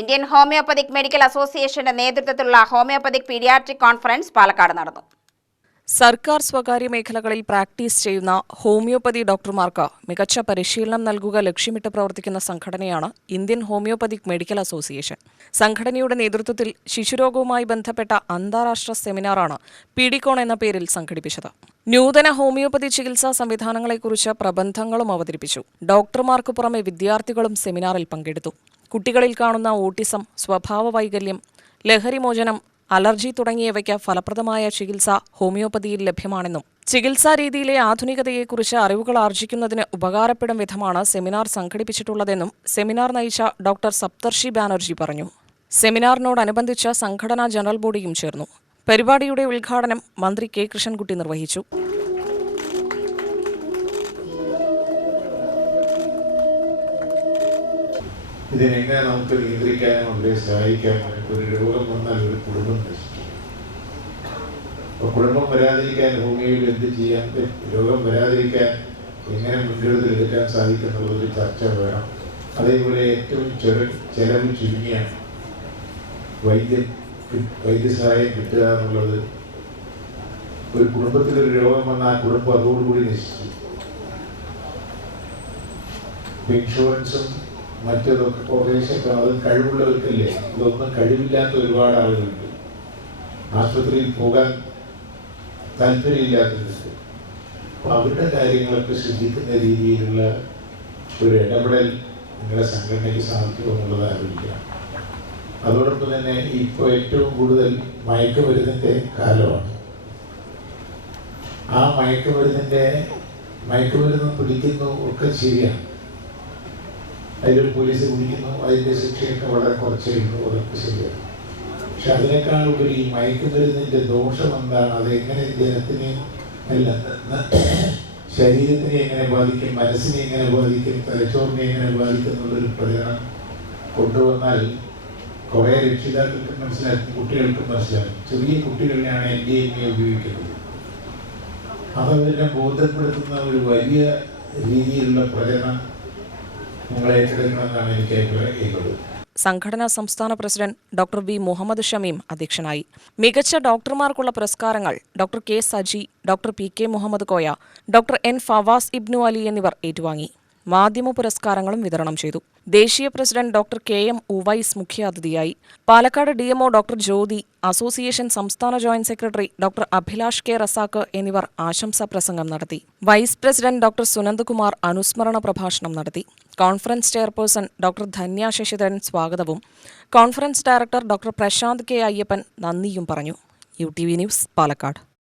Indian homoeopathic medical അസോസിയേഷന്റെ നേതൃത്വത്തിലുള്ള homoeopathic paediatric conference Palakkad നടന്നു. സർക്കാർ സ്വകാര്യ മേഖലകളിൽ പ്രാക്ടീസ് ചെയ്യുന്ന ഹോമിയോപ്പതി ഡോക്ടർമാർക്ക് മികച്ച പരിശീലനം നൽകുക ലക്ഷ്യമിട്ട് പ്രവർത്തിക്കുന്ന സംഘടനയാണ് ഇന്ത്യൻ ഹോമിയോപ്പതിക് മെഡിക്കൽ അസോസിയേഷൻ. സംഘടനയുടെ നേതൃത്വത്തിൽ ശിശുരോഗവുമായി ബന്ധപ്പെട്ട അന്താരാഷ്ട്ര സെമിനാറാണ് പിഡികോൺ എന്ന പേരിൽ സംഘടിപ്പിച്ചത്. നൂതന ഹോമിയോപ്പതി ചികിത്സാ സംവിധാനങ്ങളെക്കുറിച്ച് പ്രബന്ധങ്ങളും അവതരിപ്പിച്ചു. ഡോക്ടർമാർക്ക് പുറമെ വിദ്യാർത്ഥികളും സെമിനാറിൽ പങ്കെടുത്തു. കുട്ടികളിൽ കാണുന്ന ഓട്ടിസം സ്വഭാവ വൈകല്യം ലഹരിമോചനം അലർജി തുടങ്ങിയവയ്ക്ക് ഫലപ്രദമായ ചികിത്സ ഹോമിയോപ്പതിയിൽ ലഭ്യമാണെന്നും ചികിത്സാ രീതിയിലെ ആധുനികതയെക്കുറിച്ച് അറിവുകൾ ആർജിക്കുന്നതിന് ഉപകാരപ്പെടും വിധമാണ് സെമിനാർ സംഘടിപ്പിച്ചിട്ടുള്ളതെന്നും സെമിനാർ നയിച്ച ഡോക്ടർ സപ്തർഷി ബാനർജി പറഞ്ഞു. സെമിനാറിനോടനുബന്ധിച്ച് സംഘടനാ ജനറൽ ബോഡിയും ചേർന്നു. പരിപാടിയുടെ ഉദ്ഘാടനം മന്ത്രി കെ കൃഷ്ണൻകുട്ടി നിർവഹിച്ചു. ഇതിനെങ്ങനെ നമുക്ക് നിയന്ത്രിക്കാനും അവരെ സഹായിക്കാനും ഒരു രോഗം വന്നാൽ ഒരു കുടുംബം നശിക്കും. കുടുംബം വരാതിരിക്കാൻ ഭൂമിയിൽ എന്ത് ചെയ്യാൻ രോഗം വരാതിരിക്കാൻ എങ്ങനെ മുൻകരുതൽ എടുക്കാൻ സാധിക്കും എന്നുള്ളതൊരു ചർച്ച വേണം. അതേപോലെ ഏറ്റവും ചെറു ചെലവ് ചുരുങ്ങിയ വൈദ്യ വൈദ്യസഹായം കിട്ടുക എന്നുള്ളത്. ഒരു കുടുംബത്തിൽ ഒരു രോഗം വന്നാൽ ആ കുടുംബം അതോടുകൂടി നശിച്ചു. ഇൻഷുറൻസും മറ്റതൊക്കെ കുറേശ്ശൊക്കെ അത് കഴിവുള്ളവർക്കല്ലേ? ഇതൊന്നും കഴിവില്ലാത്ത ഒരുപാട് ആളുകളുണ്ട്. ആശുപത്രിയിൽ പോകാൻ താല്പര്യമില്ലാത്തവരുണ്ട്. അപ്പോൾ അവരുടെ കാര്യങ്ങളൊക്കെ ശ്രദ്ധിക്കുന്ന രീതിയിലുള്ള ഒരു ഇടപെടൽ നിങ്ങളുടെ സംഘടനയ്ക്ക് സാധിക്കുമെന്നുള്ളത് അറിയില്ല അതോടൊപ്പം തന്നെ ഇപ്പോൾ ഏറ്റവും കൂടുതൽ മയക്കുമരുന്നിന്റെ കാലമാണ്. ആ മയക്കുമരുന്നിന്റെ മയക്കുമരുന്ന് പിടിക്കുന്നു ഒക്കെ ശരിയാണ്. അതിലൊരു പോലീസ് കുടിക്കുന്നു. അതിന്റെ ശിക്ഷയൊക്കെ വളരെ കുറച്ചേ ഉള്ളൂ അതൊക്കെ ശരിയാണ് പക്ഷെ അതിനേക്കാൾ ഉപരി ഈ മയക്കുമരുന്നിന്റെ ദോഷം എന്താണ്? അതെങ്ങനെ ജനത്തിനെ അല്ല ശരീരത്തിനെ എങ്ങനെ ബാധിക്കും? മനസ്സിനെ എങ്ങനെ ബാധിക്കും? തലച്ചോറിനെ എങ്ങനെ ബാധിക്കും എന്നുള്ളൊരു പ്രചരണം കൊണ്ടുവന്നാൽ കുറേ രക്ഷിതാക്കൾക്ക് മനസ്സിലാക്കും കുട്ടികൾക്ക് മനസ്സിലാക്കും. ചെറിയ കുട്ടികളിലാണ് എൻ ഡി ഉപയോഗിക്കുന്നത്. അതവരെ ബോധ്യപ്പെടുത്തുന്ന ഒരു വലിയ രീതിയിലുള്ള പ്രചരണം സംഘടനാ സംസ്ഥാന president doctor V Muhammad Shameem അധ്യക്ഷനായി. മികച്ച ഡോക്ടർമാർക്കുള്ള പുരസ്കാരങ്ങൾ doctor K Saji doctor P K Muhammad Koya doctor N Fawaz Ibnu Ali എന്നിവർ ഏറ്റുവാങ്ങി. മാധ്യമ പുരസ്കാരങ്ങളും വിതരണം ചെയ്തു. ദേശീയ president doctor K M Uvais മുഖ്യാതിഥിയായി. Palakkad D MO doctor Jyothi association സംസ്ഥാന joint secretary doctor Abhilash K Razak എന്നിവർ ആശംസാ പ്രസംഗം നടത്തി. വൈസ് പ്രസിഡന്റ് ഡോക്ടർ സുനന്ദകുമാർ അനുസ്മരണ പ്രഭാഷണം നടത്തി. Conference chairperson doctor Dhanya Sasidharan സ്വാഗതവും. Conference director doctor Prashanth K Ayyappan നന്ദിയും പറഞ്ഞു. U T V news Palakkad.